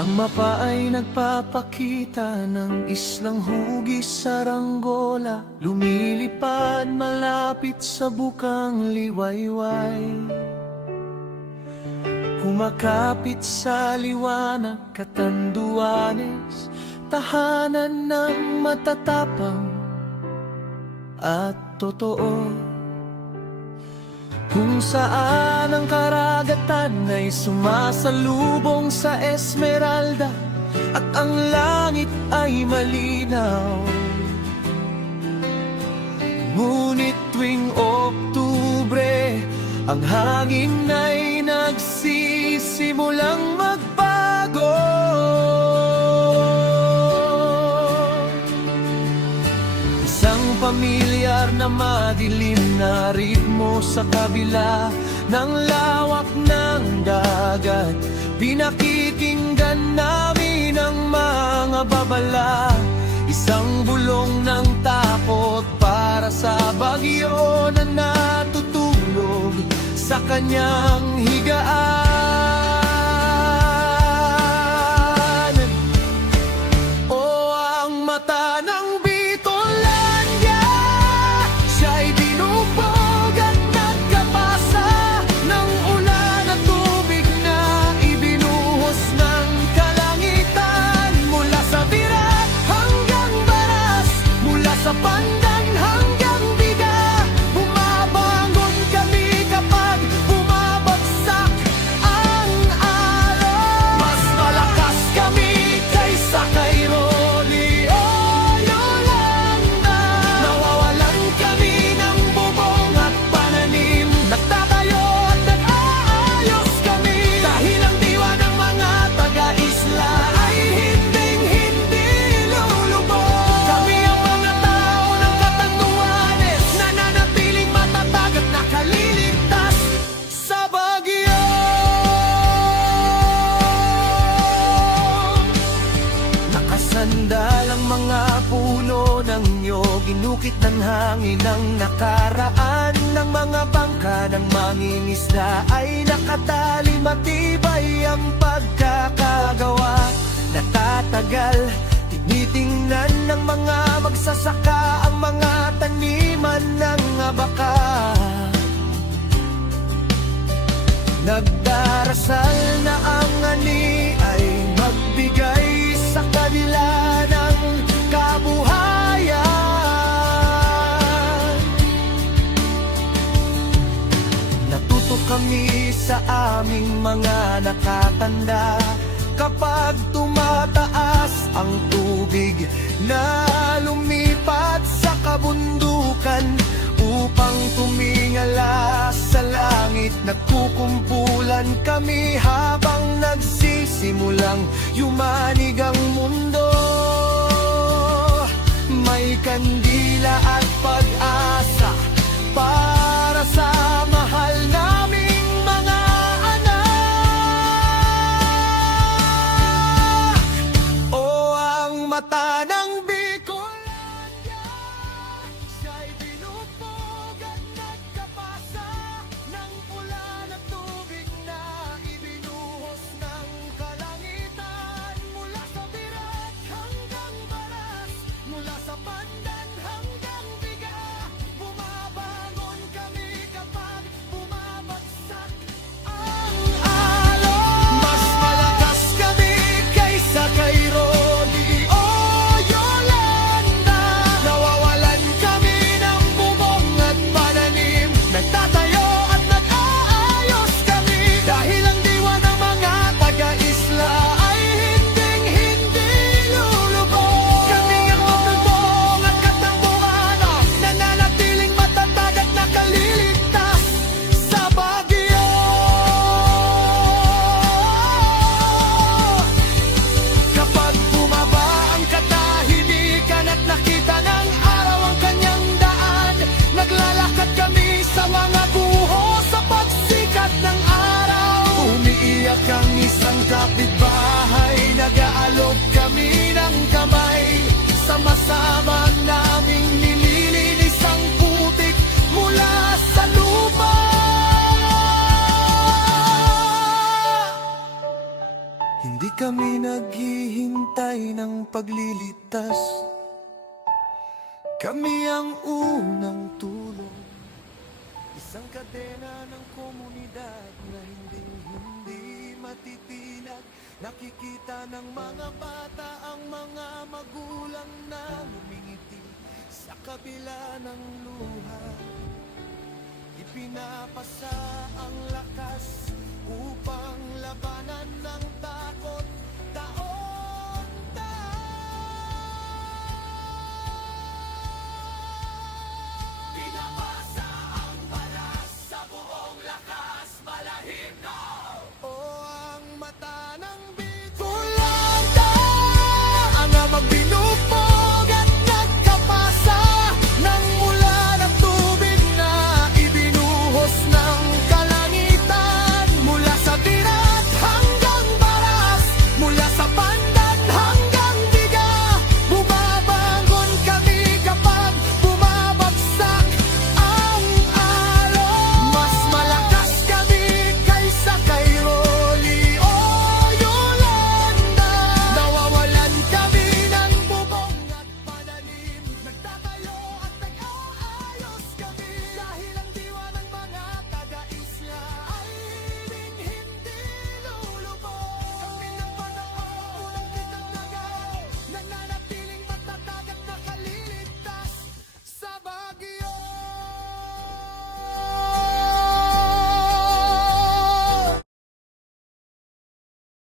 Ang mapa ay nagpapakita ng islang hugis sa ranggola, lumilipad malapit sa bukang liwayway. Kumakapit sa liwanag, Catanduanes, tahanan ng matatapang at totoo, kung saan ang karagatan ay sumasalubong sa Esmeralda at ang langit ay malinaw. Ngunit tuwing Oktubre, ang hangin ay nagsisimulang magbago. Isang pamilyar na madilim na ritmo sa kabila ng lawak ng dagat. Pinakikinggan namin ang mga babala, isang bulong ng takot para sa bagyo na natutulog sa kanyang higaan. O ang mata ng Bitolandia, siya'y binubog at nagkapasa ng ulan at tubig na ibinuhos ng kalangitan. Mula sa Birak hanggang Baras, mula sa Pandan hanggang Biga, bumabangon kami kapag bumabagsak ang araw. Mas malakas kami kaysa kay Rolly o Yolanda. Nawawalan kami ng bubong at pananim, nagtatayo at nag-aayos kami, dahil ang diwa ng mga taga-isla ay hinding-hindi lulubog. Kami ang mga tao ng Catanduanes, nananatiling matatag at nakaliligtas sa bagyo. Nakasandal ang mga puno ng nyog, inukit ng hangin ang nakaraan ng mga bangka ng mangingisda ay nakatali, matibay ang pagkakagawa. Natatagal, tinitingnan ng mga magsasaka ang mga taniman ng abaka. Nagdarasal na ang ani ay magbigay sa kanila ng kabuhayan. Natuto kami sa aming mga nakatanda, kapag tumataas ang tubig na lumipat sa kabundukan upang tumingala sa langit, nagkukumpulan kami habang nagsisimulang yumanig ang mundo. May kandila at pag-asa para sa mahal naming mga anak. O ang mata ng Bicolandia, siya'y binubog at nagkapasa ng ulan at tubig na ibinuhos ng kalangitan. Mula sa Birak hanggang Baras, mula sa Pandan hanggang Biga, bumabangon kami kapag bumabagsak ang alon. Mas malakas kami kaysa kay Rolly o Yolanda. Nawawalan kami ng bubong at pananim, nagtatayo at nag-aayos kami, dahil ang diwa ng mga taga-isla ay hinding-hindi lulubog. Kami ang magdudong at katambuhan, nananatiling matatag at nakaliligtas sa bagyo. Kapag bumaba ang katahimikan at nakita ng araw ang kanyang daan, naglalakad kami sa mga guho sa pagsikat ng araw. Umiiyak ang isang kapitbahay, nag-aalok kami ng kamay, sama-sama naming nililinis ang putik mula sa lupa. Hindi kami naghihintay ng paglilitas. Kami ang unang tulong, isang kadena ng komunidad na hindi matitinag. Nakikita ng mga bata ang mga magulang na lumingiti sa kabila ng luha. Ipinapasa ang lakas upang labanan ng tayo.